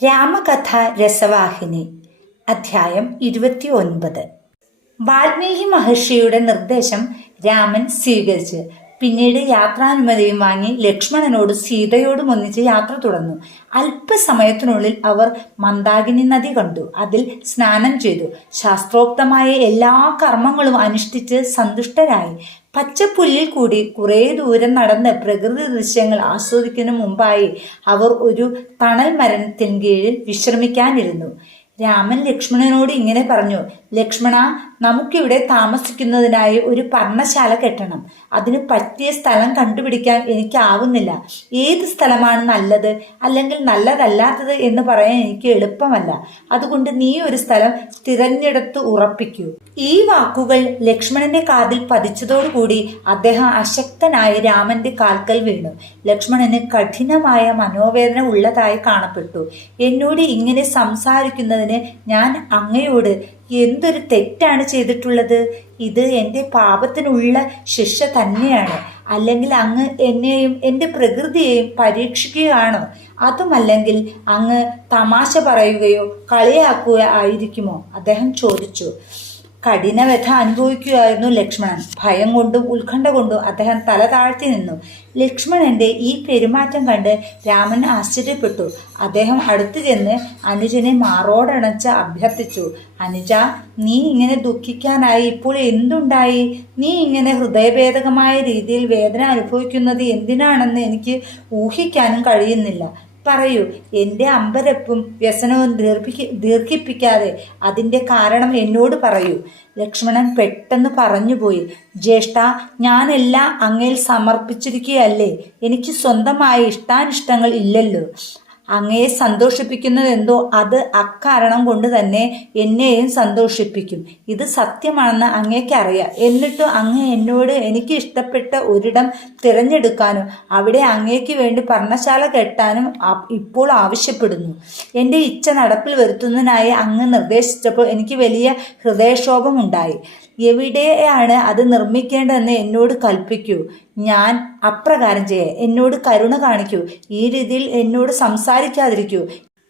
രാമകഥ രസവാഹിനി അധ്യായം ഇരുപത്തി ഒൻപത് വാൽമീകി മഹർഷിയുടെ നിർദ്ദേശം രാമൻ സ്വീകരിച്ച് പിന്നീട് യാത്രാനുമതിയും വാങ്ങി ലക്ഷ്മണനോട് സീതയോടും ഒന്നിച്ച് യാത്ര തുടർന്നു. അല്പസമയത്തിനുള്ളിൽ അവർ മന്ദാകിനി നദി കണ്ടു. അതിൽ സ്നാനം ചെയ്തു. ശാസ്ത്രോക്തമായ എല്ലാ കർമ്മങ്ങളും അനുഷ്ഠിച്ച് സന്തുഷ്ടരായി. പച്ചപ്പുല്ലിൽ കൂടി കുറേ ദൂരം നടന്ന് പ്രകൃതി ദൃശ്യങ്ങൾ ആസ്വദിക്കുന്നതിന് മുമ്പായി അവർ ഒരു തണൽ മരണത്തിൻ കീഴിൽ വിശ്രമിക്കാനിരുന്നു. രാമൻ ലക്ഷ്മണനോട് ഇങ്ങനെ പറഞ്ഞു ലക്ഷ്മണ നമുക്കിവിടെ താമസിക്കുന്നതിനായി ഒരു പർണശാല കെട്ടണം. അതിന് പറ്റിയ സ്ഥലം കണ്ടുപിടിക്കാൻ എനിക്കാവുന്നില്ല. ഏത് സ്ഥലമാണ് നല്ലത് അല്ലെങ്കിൽ നല്ലതല്ലാത്തത് എന്ന് പറയാൻ എനിക്ക് എളുപ്പമല്ല. അതുകൊണ്ട് നീ ഒരു സ്ഥലം തിരഞ്ഞെടുത്ത് ഉറപ്പിക്കൂ. ഈ വാക്കുകൾ ലക്ഷ്മണന്റെ കാതിൽ പതിച്ചതോടുകൂടി അദ്ദേഹം അശക്തനായി രാമന്റെ കാൽക്കൽ വീണു. ലക്ഷ്മണന് കഠിനമായ മനോവേദന ഉള്ളതായി കാണപ്പെട്ടു. എന്നോട് ഇങ്ങനെ സംസാരിക്കുന്നതിന് ഞാൻ അങ്ങയോട് എന്തൊരു തെറ്റാണ് ചെയ്തിട്ടുള്ളത്? ഇത് എന്റെ പാപത്തിനുള്ള ശിക്ഷ തന്നെയാണ്. അല്ലെങ്കിൽ അങ്ങ് എന്നെയും എന്റെ പ്രകൃതിയെയും പരീക്ഷിക്കുകയാണോ? അതുമല്ലെങ്കിൽ അങ്ങ് തമാശ പറയുകയോ കളിയാക്കുകയോ ആയിരിക്കുമോ? അദ്ദേഹം ചോദിച്ചു. കഠിനവ്യഥ അനുഭവിക്കുകയായിരുന്നു ലക്ഷ്മണൻ. ഭയം കൊണ്ടും ഉത്കണ്ഠ കൊണ്ടും അദ്ദേഹം തല താഴ്ത്തി നിന്നു. ലക്ഷ്മണന്റെ ഈ പെരുമാറ്റം കണ്ട് രാമൻ ആശ്ചര്യപ്പെട്ടു. അദ്ദേഹം അടുത്തു ചെന്ന് അനുജനെ മാറോടണച്ച് അഭ്യർത്ഥിച്ചു. അനുജ നീ ഇങ്ങനെ ദുഃഖിക്കാനായി ഇപ്പോൾ എന്തുണ്ടായി? നീ ഇങ്ങനെ ഹൃദയഭേദകമായ രീതിയിൽ വേദന അനുഭവിക്കുന്നത് എന്തിനാണെന്ന് എനിക്ക് ഊഹിക്കാനും കഴിയുന്നില്ല. പറയൂ എന്റെ അമ്പരപ്പും വ്യസനവും ദീർഘിപ്പി ദീർഘിപ്പിക്കാതെ അതിന്റെ കാരണം എന്നോട് പറയൂ. ലക്ഷ്മണൻ പെട്ടെന്ന് പറഞ്ഞുപോയി ജ്യേഷ്ഠ ഞാനെല്ലാം അങ്ങയിൽ സമർപ്പിച്ചിരിക്കുകയല്ലേ? എനിക്ക് സ്വന്തമായ ഇഷ്ടാനിഷ്ടങ്ങൾ ഇല്ലല്ലോ. അങ്ങയെ സന്തോഷിപ്പിക്കുന്നതെന്തോ അത് അക്കാരണം കൊണ്ട് തന്നെ എന്നെയും സന്തോഷിപ്പിക്കും. ഇത് സത്യമാണെന്ന് അങ്ങേക്കറിയാം. എന്നിട്ടും അങ്ങ് എന്നോട് എനിക്ക് ഇഷ്ടപ്പെട്ട ഒരിടം തിരഞ്ഞെടുക്കാനും അവിടെ അങ്ങേക്ക് വേണ്ടി പർണശാല കെട്ടാനും ഇപ്പോൾ ആവശ്യപ്പെടുന്നു. എന്റെ ഇച്ഛ നടപ്പിൽ വരുത്തുന്നതിനായി അങ്ങ് നിർദ്ദേശിച്ചപ്പോൾ എനിക്ക് വലിയ ഹൃദയക്ഷോഭമുണ്ടായി. എവിടെയാണ് അത് നിർമ്മിക്കേണ്ടതെന്ന് എന്നോട് കൽപ്പിക്കൂ. ഞാൻ അപ്രകാരം ചെയ്യാം. എന്നോട് കരുണ കാണിക്കൂ. ഈ രീതിയിൽ എന്നോട് സംസാരിക്കാതിരിക്കൂ.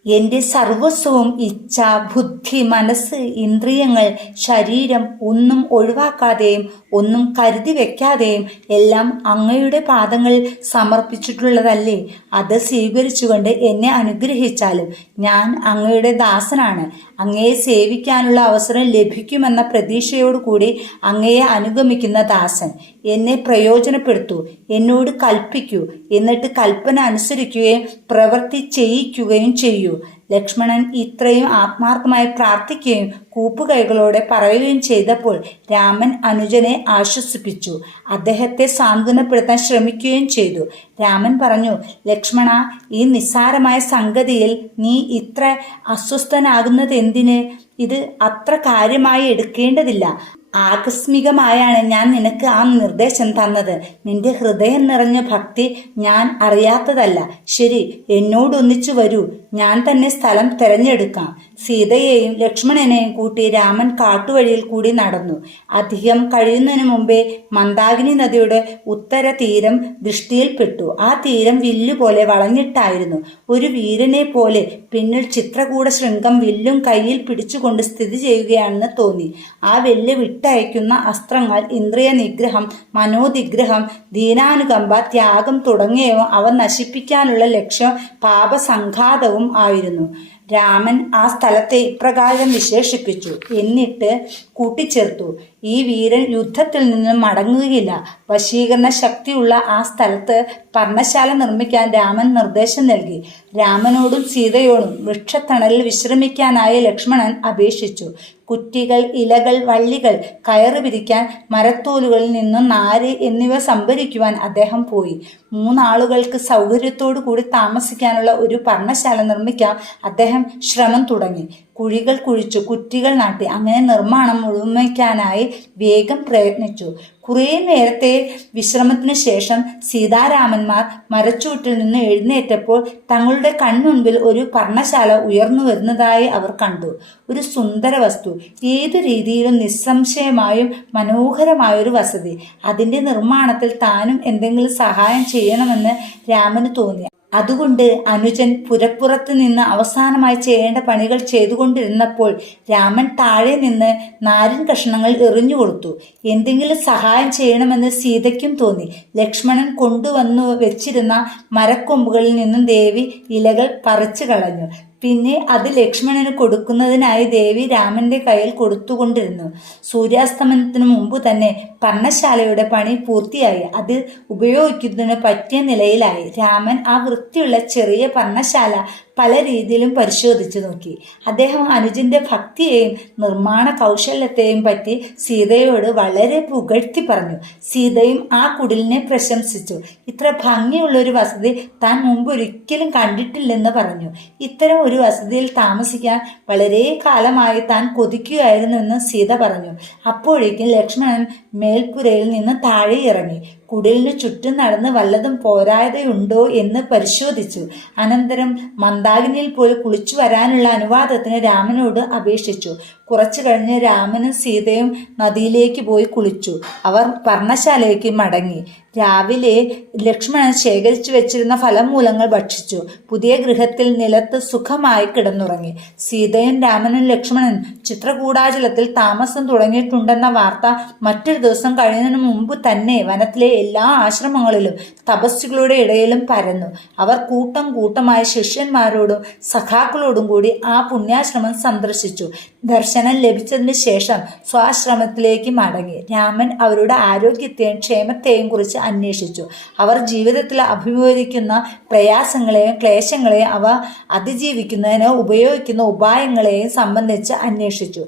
എന്റെ സർവസ്വവും ഇച്ഛ ബുദ്ധി മനസ്സ് ഇന്ദ്രിയങ്ങൾ ശരീരം ഒന്നും ഒഴിവാക്കാതെയും ഒന്നും കരുതി വെക്കാതെയും എല്ലാം അങ്ങയുടെ പാദങ്ങളിൽ സമർപ്പിച്ചിട്ടുള്ളതല്ലേ? അത് സ്വീകരിച്ചുകൊണ്ട് എന്നെ അനുഗ്രഹിച്ചാലും ഞാൻ അങ്ങയുടെ ദാസനാണ്. അങ്ങയെ സേവിക്കാനുള്ള അവസരം ലഭിക്കുമെന്ന പ്രതീക്ഷയോടുകൂടി അങ്ങയെ അനുഗമിക്കുന്ന ദാസൻ എന്നെ പ്രയോജനപ്പെടുത്തൂ എന്നോട് കൽപ്പിക്കൂ എന്നിട്ട് കൽപ്പന അനുസരിക്കുകയും പ്രവൃത്തി ചെയ്യിക്കുകയും ചെയ്യൂ. ലക്ഷ്മണൻ ഇത്രയും ആത്മാർത്ഥമായി പ്രാർത്ഥിക്കുകയും കൂപ്പുകൈകളോടെ പറയുകയും ചെയ്തപ്പോൾ രാമൻ അനുജനെ ആശ്വസിപ്പിച്ചു. അദ്ദേഹത്തെ സാന്ത്വനപ്പെടുത്താൻ ശ്രമിക്കുകയും ചെയ്തു. രാമൻ പറഞ്ഞു ലക്ഷ്മണ ഈ നിസ്സാരമായ സംഗതിയിൽ നീ ഇത്ര അസ്വസ്ഥനാകുന്നത് എന്തിന് ഇത് അത്ര കാര്യമായി എടുക്കേണ്ടതില്ല. ആകസ്മികമായാണ് ഞാൻ നിനക്ക് ആ നിർദ്ദേശം തന്നത്. നിന്റെ ഹൃദയം നിറഞ്ഞ ഭക്തി ഞാൻ അറിയാത്തതല്ല. ശരി എന്നോടൊന്നിച്ചു വരൂ. ഞാൻ തന്നെ സ്ഥലം തിരഞ്ഞെടുക്കാം. സീതയെയും ലക്ഷ്മണനെയും കൂട്ടി രാമൻ കാട്ടുവഴിയിൽ കൂടി നടന്നു. അധികം കഴിയുന്നതിന് മുമ്പേ മന്ദാകിനി നദിയുടെ ഉത്തര തീരം ദൃഷ്ടിയിൽപ്പെട്ടു. ആ തീരം വില്ലുപോലെ വളഞ്ഞിട്ടായിരുന്നു. ഒരു വീരനെ പോലെ പിന്നിൽ ചിത്രകൂട ശൃംഗം വില്ലും കയ്യിൽ പിടിച്ചുകൊണ്ട് സ്ഥിതി ചെയ്യുകയാണെന്ന് തോന്നി. ആ വെല്ല് വിട്ടയക്കുന്ന അസ്ത്രങ്ങൾ ഇന്ദ്രിയ നിഗ്രഹം മനോനിഗ്രഹം ദീനാനുകമ്പ ത്യാഗം തുടങ്ങിയവ അവ നശിപ്പിക്കാനുള്ള ലക്ഷ്യം പാപസംഘാതവും ആയിരുന്നു. രാമൻ ആ സ്ഥലത്തെ ഇപ്രകാരം വിശേഷിപ്പിച്ചു. എന്നിട്ട് കൂട്ടിച്ചേർത്തു. ഈ വീരൻ യുദ്ധത്തിൽ നിന്നും മടങ്ങുകയില്ല. വശീകരണ ശക്തിയുള്ള ആ സ്ഥലത്ത് പർണശാല നിർമ്മിക്കാൻ രാമൻ നിർദ്ദേശം നൽകി. രാമനോടും സീതയോടും വൃക്ഷത്തണലിൽ വിശ്രമിക്കാനായി ലക്ഷ്മണൻ അപേക്ഷിച്ചു. കുറ്റികൾ ഇലകൾ വള്ളികൾ കയറ് പിരിക്കാൻ മരത്തോലുകളിൽ നിന്നും നാര് എന്നിവ സംഭരിക്കുവാൻ അദ്ദേഹം പോയി. മൂന്നാളുകൾക്ക് സൗകര്യത്തോടു കൂടി താമസിക്കാനുള്ള ഒരു പർണശാല നിർമ്മിക്കാൻ അദ്ദേഹം ശ്രമം തുടങ്ങി. കുഴികൾ കുഴിച്ചു കുറ്റികൾ നാട്ടി. അങ്ങനെ നിർമ്മാണം മുഴുമിക്കാനായി വേഗം പ്രയത്നിച്ചു. കുറേ നേരത്തെ വിശ്രമത്തിനു ശേഷം സീതാരാമന്മാർ മരച്ചൂട്ടിൽ നിന്ന് എഴുന്നേറ്റപ്പോൾ തങ്ങളുടെ കൺമുൻപിൽ ഒരു പർണശാല ഉയർന്നു വരുന്നതായി അവർ കണ്ടു. ഒരു സുന്ദര വസ്തു ഏതു രീതിയിലും നിസ്സംശയമായും മനോഹരമായൊരു വസതി. അതിന്റെ നിർമ്മാണത്തിൽ താനും എന്തെങ്കിലും സഹായം ചെയ്യണമെന്ന് രാമന് തോന്നി. അതുകൊണ്ട് അനുജൻ പുരപ്പുറത്ത് നിന്ന് അവസാനമായി ചെയ്യേണ്ട പണികൾ ചെയ്തുകൊണ്ടിരുന്നപ്പോൾ രാമൻ താഴെ നിന്ന് നാരൻ കഷ്ണങ്ങൾ എറിഞ്ഞു കൊടുത്തു. എന്തെങ്കിലും സഹായം ചെയ്യണമെന്ന് സീതയ്ക്കും തോന്നി. ലക്ഷ്മണൻ കൊണ്ടുവന്നു വെച്ചിരുന്ന മരക്കൊമ്പുകളിൽ നിന്നും ദേവി ഇലകൾ പറിച്ചു കളഞ്ഞു. പിന്നെ അത് ലക്ഷ്മണന് കൊടുക്കുന്നതിനായി ദേവി രാമന്റെ കയ്യിൽ കൊടുത്തുകൊണ്ടിരുന്നു. സൂര്യാസ്തമനത്തിനു മുമ്പ് തന്നെ പർണശാലയുടെ പണി പൂർത്തിയായി. അത് ഉപയോഗിക്കുന്നതിന് പറ്റിയ നിലയിലായി. രാമൻ ആ വൃത്തിയുള്ള ചെറിയ പർണശാല പല രീതിയിലും പരിശോധിച്ചു നോക്കി. അദ്ദേഹം അനുജിന്റെ ഭക്തിയെയും നിർമ്മാണ കൗശലത്തെയും പറ്റി സീതയോട് വളരെ പുകഴ്ത്തി പറഞ്ഞു. സീതയും ആ കുടിലിനെ പ്രശംസിച്ചു. ഇത്ര ഭംഗിയുള്ള ഒരു വസതി താൻ മുമ്പ് ഒരിക്കലും കണ്ടിട്ടില്ലെന്ന് പറഞ്ഞു. ഇത്തരം ഒരു വസതിയിൽ താമസിക്കാൻ വളരെ കാലമായി താൻ കൊതിക്കുകയായിരുന്നുവെന്ന് സീത പറഞ്ഞു. അപ്പോഴേക്കും ലക്ഷ്മണൻ മേൽപ്പുരയിൽ നിന്ന് താഴെ ഇറങ്ങി. കുടിലിന് ചുറ്റും നടന്ന് വല്ലതും പോരായതയുണ്ടോ എന്ന് പരിശോധിച്ചു. അനന്തരം മന്ദാകിനിയിൽ പോയി കുളിച്ചു വരാനുള്ള അനുവാദത്തിന് രാമനോട് അപേക്ഷിച്ചു. കുറച്ചു കഴിഞ്ഞ് രാമനും സീതയും നദിയിലേക്ക് പോയി കുളിച്ചു. അവർ പർണശാലയ്ക്ക് മടങ്ങി. രാവിലെ ലക്ഷ്മണൻ ശേഖരിച്ചു വെച്ചിരുന്ന ഫലമൂലങ്ങൾ ഭക്ഷിച്ചു. പുതിയ ഗൃഹത്തിൽ നിലത്ത് സുഖമായി കിടന്നുറങ്ങി. സീതയും രാമനും ലക്ഷ്മണൻ ചിത്രകൂടാചലത്തിൽ താമസം തുടങ്ങിയിട്ടുണ്ടെന്ന വാർത്ത മറ്റൊരു ദിവസം കഴിയുന്നതിന് മുമ്പ് തന്നെ വനത്തിലെ എല്ലാ ആശ്രമങ്ങളിലും തപസ്സുകളുടെ ഇടയിലും പരന്നു. അവർ കൂട്ടം കൂട്ടമായ ശിഷ്യന്മാരോടും സഖാക്കളോടും കൂടി ആ പുണ്യാശ്രമം സന്ദർശിച്ചു. ദർശനം ലഭിച്ചതിന് ശേഷം സ്വാശ്രമത്തിലേക്ക് മടങ്ങി. രാമൻ അവരുടെ ആരോഗ്യത്തെയും ക്ഷേമത്തെയും കുറിച്ച് അന്വേഷിച്ചു. അവർ ജീവിതത്തിൽ അഭിമുഖീകരിക്കുന്ന പ്രയാസങ്ങളെയും ക്ലേശങ്ങളെയും അവ അതിജീവിക്കുന്നതിന് ഉപയോഗിക്കുന്ന ഉപായങ്ങളെയും സംബന്ധിച്ച് അന്വേഷിച്ചു.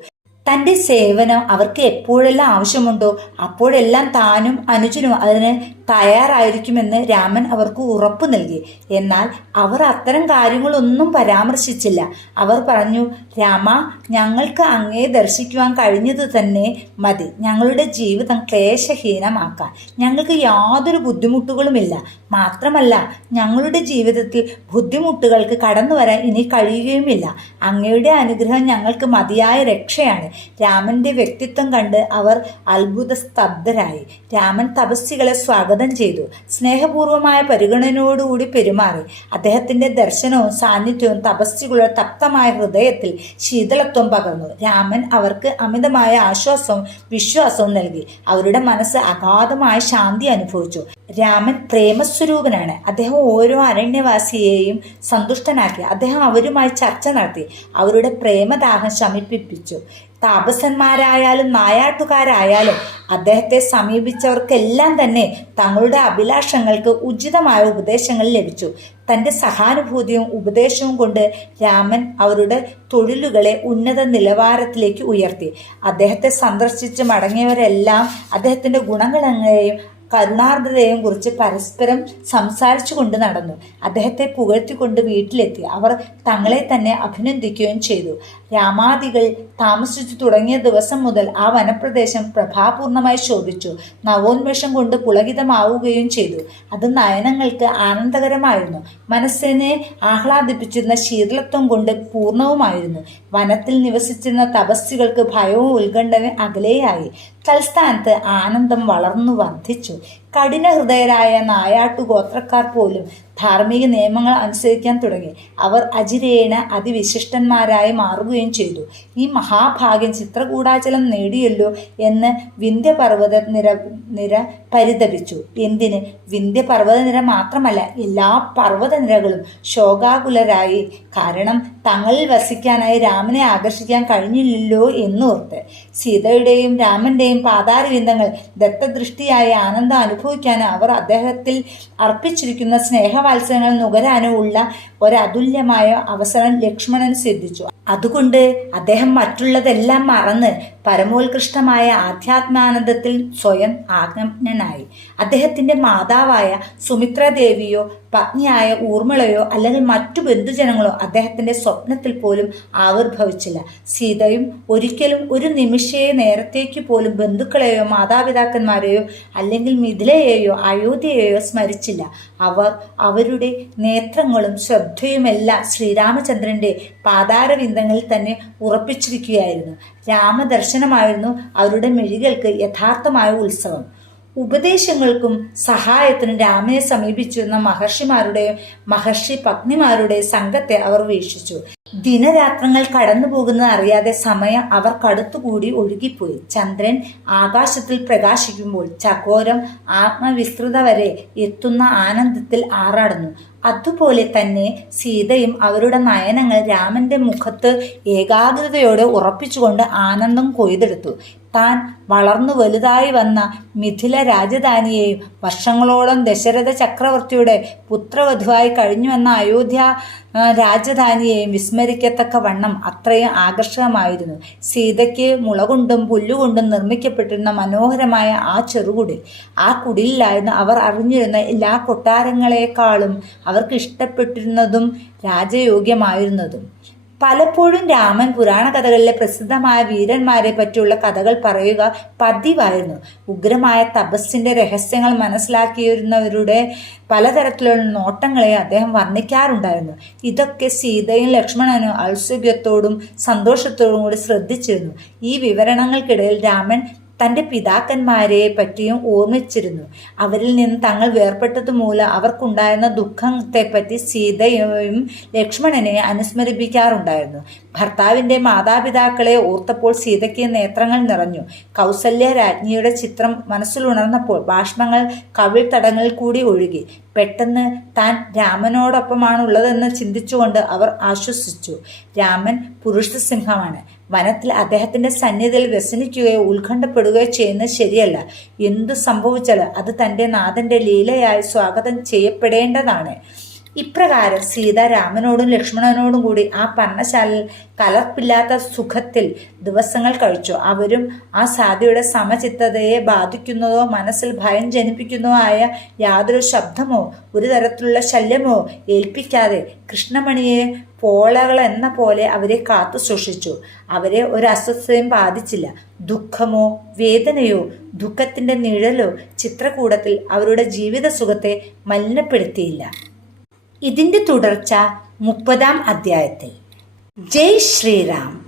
തന്റെ സേവനം അവർക്ക് എപ്പോഴെല്ലാം ആവശ്യമുണ്ടോ അപ്പോഴെല്ലാം താനും അനുജനും അതിന് തയ്യാറായിരിക്കുമെന്ന് രാമൻ അവർക്ക് ഉറപ്പ് നൽകി. എന്നാൽ അവർ അത്തരം കാര്യങ്ങളൊന്നും പരാമർശിച്ചില്ല. അവർ പറഞ്ഞു രാമ ഞങ്ങൾക്ക് അങ്ങേ ദർശിക്കുവാൻ കഴിഞ്ഞത് തന്നെ മതി. ഞങ്ങളുടെ ജീവിതം ക്ലേശഹീനമാക്കാൻ ഞങ്ങൾക്ക് യാതൊരു ബുദ്ധിമുട്ടുകളുമില്ല. മാത്രമല്ല ഞങ്ങളുടെ ജീവിതത്തിൽ ബുദ്ധിമുട്ടുകൾക്ക് കടന്നു വരാൻ ഇനി കഴിയുകയുമില്ല. അങ്ങയുടെ അനുഗ്രഹം ഞങ്ങൾക്ക് മതിയായ രക്ഷയാണ്. രാമന്റെ വ്യക്തിത്വം കണ്ട് അവർ അത്ഭുത സ്തബ്ധരായി രാമൻ തപസ്സികളെ സ്വാഗതം ചെയ്തു. സ്നേഹപൂർവമായ പരിഗണനയോടുകൂടി പെരുമാറി. അദ്ദേഹത്തിന്റെ ദർശനവും സാന്നിധ്യവും തപസ്സികളുടെ തപ്തമായ ഹൃദയത്തിൽ ശീതളത്വം പകർന്നു. രാമൻ അവർക്ക് അമിതമായ ആശ്വാസവും വിശ്വാസവും നൽകി. അവരുടെ മനസ്സ് അഗാധമായ ശാന്തി അനുഭവിച്ചു. രാമൻ പ്രേമസ്വരൂപനാണ് അദ്ദേഹം ഓരോ അരണ്യവാസിയെയും സന്തുഷ്ടനാക്കി. അദ്ദേഹം അവരുമായി ചർച്ച നടത്തി. അവരുടെ പ്രേമദാഹം ശമിപ്പിപ്പിച്ചു. താപസന്മാരായാലും നായാട്ടുകാരായാലും അദ്ദേഹത്തെ സമീപിച്ചവർക്കെല്ലാം തന്നെ തങ്ങളുടെ അഭിലാഷങ്ങൾക്ക് ഉചിതമായ ഉപദേശങ്ങൾ ലഭിച്ചു. തന്റെ സഹാനുഭൂതിയും ഉപദേശവും കൊണ്ട് രാമൻ അവരുടെ തൊഴിലുകളെ ഉന്നത നിലവാരത്തിലേക്ക് ഉയർത്തി. അദ്ദേഹത്തെ സന്ദർശിച്ച് മടങ്ങിയവരെല്ലാം അദ്ദേഹത്തിന്റെ ഗുണങ്ങളെയും കരുണാർദ്രതയെയും കുറിച്ച് പരസ്പരം സംസാരിച്ചു കൊണ്ട് നടന്നു. അദ്ദേഹത്തെ പുകഴ്ത്തിക്കൊണ്ട് വീട്ടിലെത്തി. അവർ തങ്ങളെ തന്നെ അഭിനന്ദിക്കുകയും ചെയ്തു. രാമാദികൾ താമസിച്ചു തുടങ്ങിയ ദിവസം മുതൽ ആ വനപ്രദേശം പ്രഭാപൂർണമായി ശോഭിച്ചു. നവോന്മേഷം കൊണ്ട് പുളകിതമാവുകയും ചെയ്തു. അത് നയനങ്ങൾക്ക് ആനന്ദകരമായിരുന്നു. മനസ്സിനെ ആഹ്ലാദിപ്പിച്ചിരുന്ന ശീതളത്വം കൊണ്ട് പൂർണവുമായിരുന്നു വനത്തിൽ നിവസിച്ചിരുന്ന തപസ്സികൾക്ക് ഭയവും ഉത്കണ്ഠവും അകലെയായി. തൽസ്ഥാനത്ത് ആനന്ദം വളർന്നു വർദ്ധിച്ചു. കഠിന ഹൃദയരായ നായാട്ടു ഗോത്രക്കാർ പോലും ധാർമ്മിക നിയമങ്ങൾ അനുസരിക്കാൻ തുടങ്ങി. അവർ അജിരേണ അതിവിശിഷ്ടന്മാരായി മാറുകയും ചെയ്തു. ഈ മഹാഭാഗ്യം ചിത്രകൂടാചലം നേടിയല്ലോ എന്ന് വിന്ധ്യപർവത നിര നിര പരിതപിച്ചു. എന്തിന്? വിന്ധ്യപർവത നിര മാത്രമല്ല എല്ലാ പർവതനിരകളും ശോകാകുലരായി. കാരണം തങ്ങളിൽ വസിക്കാനായി രാമനെ ആകർഷിക്കാൻ കഴിഞ്ഞില്ലല്ലോ എന്നോർത്ത്. സീതയുടെയും രാമന്റെയും പാതാരവിന്ദങ്ങൾ ദത്തദൃഷ്ടിയായി ആനന്ദം അനുഭവിക്കാൻ അവർ അദ്ദേഹത്തിൽ അർപ്പിച്ചിരിക്കുന്ന സ്നേഹവാത്സല്യങ്ങൾ നുകരാനോ ഉള്ള ഒരതുല്യമായ അവസരം ലക്ഷ്മണൻ സിദ്ധിച്ചു. അതുകൊണ്ട് അദ്ദേഹം മറ്റുള്ളതെല്ലാം മറന്ന് പരമോത്കൃഷ്ടമായ ആധ്യാത്മാനന്ദത്തിൽ സ്വയം ആജ്ഞനായി അദ്ദേഹത്തിന്റെ മാതാവായ സുമിത്രദേവിയോ പത്നിയായ ഊർമിളയോ അല്ലെങ്കിൽ മറ്റു ബന്ധുജനങ്ങളോ അദ്ദേഹത്തിന്റെ സ്വപ്നത്തിൽ പോലും ആവിർഭവിച്ചില്ല. സീതയും ഒരിക്കലും ഒരു നിമിഷയെ നേരത്തേക്ക് പോലും ബന്ധുക്കളെയോ മാതാപിതാക്കന്മാരെയോ അല്ലെങ്കിൽ മിഥിലയെയോ അയോധ്യയെയോ സ്മരിച്ചില്ല. അവർ അവരുടെ നേത്രങ്ങളും ശ്രദ്ധയുമെല്ലാം ശ്രീരാമചന്ദ്രന്റെ പാതാരവിന്ദങ്ങളിൽ തന്നെ ഉറപ്പിച്ചിരിക്കുകയായിരുന്നു. രാമദർശനമായിരുന്നു അവരുടെ മെഴികൾക്ക് യഥാർത്ഥമായ ഉത്സവം. ഉപദേശങ്ങൾക്കും സഹായത്തിനും രാമനെ സമീപിച്ചിരുന്ന മഹർഷിമാരുടെയും മഹർഷി പത്നിമാരുടെ സംഘത്തെ അവർ വീക്ഷിച്ചു. ദിനരാത്രങ്ങൾ കടന്നു പോകുന്നത് അറിയാതെ സമയം അവർ കടുത്തുകൂടി ഒഴുകിപ്പോയി. ചന്ദ്രൻ ആകാശത്തിൽ പ്രകാശിക്കുമ്പോൾ ചകോരം ആത്മവിസ്തൃത വരെ എത്തുന്ന ആനന്ദത്തിൽ ആറാടുന്നു. അതുപോലെ തന്നെ സീതയും അവരുടെ നയനങ്ങൾ രാമന്റെ മുഖത്ത് ഏകാഗ്രതയോടെ ഉറപ്പിച്ചുകൊണ്ട് ആനന്ദം കൊയ്തെടുത്തു. താൻ വളർന്നു വലുതായി വന്ന മിഥില രാജധാനിയെയും വർഷങ്ങളോളം ദശരഥ ചക്രവർത്തിയുടെ പുത്രവധുവായി കഴിഞ്ഞു വന്ന അയോധ്യ രാജധാനിയെയും വിസ്മരിക്കത്തക്ക വണ്ണം അത്രയും ആകർഷകമായിരുന്നു. സീതയ്ക്ക് മുളകൊണ്ടും പുല്ലുകൊണ്ടും നിർമ്മിക്കപ്പെട്ടിരുന്ന മനോഹരമായ ആ ചെറുകുടിൽ ആ കുടിലായിരുന്നു അവർ അറിഞ്ഞിരുന്ന എല്ലാ കൊട്ടാരങ്ങളെക്കാളും അവർക്ക് ഇഷ്ടപ്പെട്ടിരുന്നതും രാജയോഗ്യമായിരുന്നതും. പലപ്പോഴും രാമൻ പുരാണ കഥകളിലെ പ്രസിദ്ധമായ വീരന്മാരെ പറ്റിയുള്ള കഥകൾ പറയുക പതിവായിരുന്നു. ഉഗ്രമായ തപസ്സിന്റെ രഹസ്യങ്ങൾ മനസ്സിലാക്കിയിരുന്നവരുടെ പലതരത്തിലുള്ള നോട്ടങ്ങളെ അദ്ദേഹം വർണിക്കാറുണ്ടായിരുന്നു. ഇതൊക്കെ സീതയും ലക്ഷ്മണനും ഔത്സുക്യത്തോടും സന്തോഷത്തോടും കൂടി ശ്രദ്ധിച്ചിരുന്നു. ഈ വിവരണങ്ങൾക്കിടയിൽ രാമൻ തന്റെ പിതാക്കന്മാരെ പറ്റിയും ഓർമ്മിച്ചിരുന്നു അവരിൽ നിന്ന് തങ്ങൾ വേർപെട്ടത് മൂലം അവർക്കുണ്ടായിരുന്ന ദുഃഖത്തെപ്പറ്റി സീതയും ലക്ഷ്മണനെ അനുസ്മരിപ്പിക്കാറുണ്ടായിരുന്നു. ഭർത്താവിന്റെ മാതാപിതാക്കളെ ഓർത്തപ്പോൾ സീതയ്ക്ക് നേത്രങ്ങൾ നിറഞ്ഞു. കൗസല്യ രാജ്ഞിയുടെ ചിത്രം മനസ്സിലുണർന്നപ്പോൾ ഭാഷ്മങ്ങൾ കവിൾ തടങ്ങളിൽ കൂടി ഒഴുകി. പെട്ടെന്ന് താൻ രാമനോടൊപ്പമാണുള്ളതെന്ന് ചിന്തിച്ചുകൊണ്ട് അവർ ആശ്വസിച്ചു. രാമൻ പുരുഷസിംഹമാണ്. വനത്തിൽ അദ്ദേഹത്തിന്റെ സന്നിധിയിൽ വ്യസനിക്കുകയോ ഉത്കണ്ഠപ്പെടുകയോ ചെയ്യുന്നത് ശരിയല്ല. എന്തു സംഭവിച്ചാലും അത് തന്റെ നാഥന്റെ ലീലയായി സ്വാഗതം ചെയ്യപ്പെടേണ്ടതാണ്. ഇപ്രകാരം സീത രാമനോടും ലക്ഷ്മണനോടും കൂടി ആ പർണശാലയിൽ കലർപ്പില്ലാത്ത സുഖത്തിൽ ദിവസങ്ങൾ കഴിച്ചു. അവരും ആ സാധയുടെ സമചിത്തതയെ ബാധിക്കുന്നതോ മനസ്സിൽ ഭയം ജനിപ്പിക്കുന്നതോ ആയ യാതൊരു ശബ്ദമോ ഒരു തരത്തിലുള്ള ശല്യമോ ഏൽപ്പിക്കാതെ കൃഷ്ണമണിയെ പോളകൾ എന്ന പോലെ അവരെ കാത്തു സൂക്ഷിച്ചു. അവരെ ഒരു അസ്വസ്ഥതയും ബാധിച്ചില്ല. ദുഃഖമോ വേദനയോ ദുഃഖത്തിന്റെ നിഴലോ ചിത്രകൂടത്തിൽ അവരുടെ ജീവിത സുഖത്തെ മലിനപ്പെടുത്തിയില്ല. ഇതിന്റെ തുടർച്ച മുപ്പതാം അധ്യായത്തിൽ. ജയ് ശ്രീറാം.